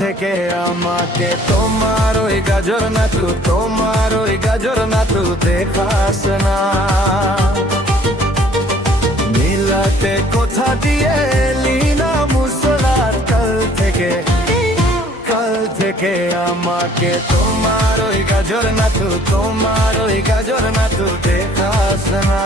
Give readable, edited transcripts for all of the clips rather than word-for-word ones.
থেকে আমাকে তোমার ওই গাজর নাতু, তোমার ওই গাজর নাতু দেখাস না। মিলাতে কোথা দিয়ে এলি না মুসলার, কাল থেকে আমাকে তোমার ওই গাজর নাতু, তোমার ওই গাজর নাতু দেখাস না।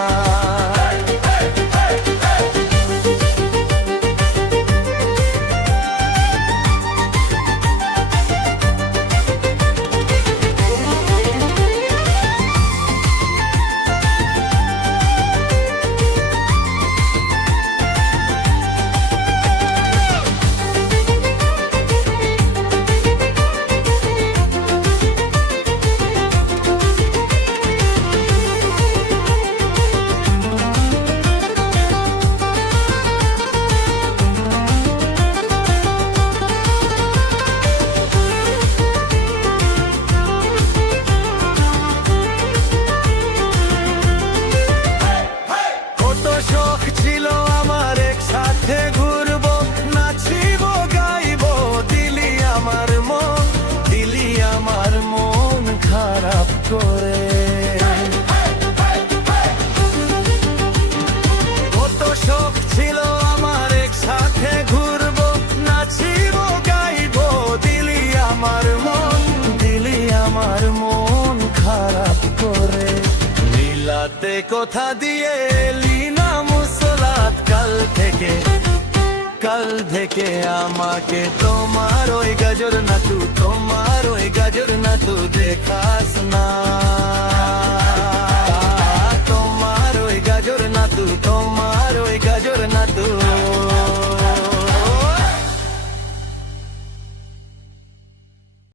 কত শখ ছিল আমার একসাথে ঘুরবো, নাচিবো গাইবো, দিলি আমার মন খারাপ করে। মিলাতে কোথা দিয়ে এলি না মুসলাত, কাল থেকে আমাকে তোমার ওই গাজর নাতু, তোমার ওই গাজর নাতু দেখাস না।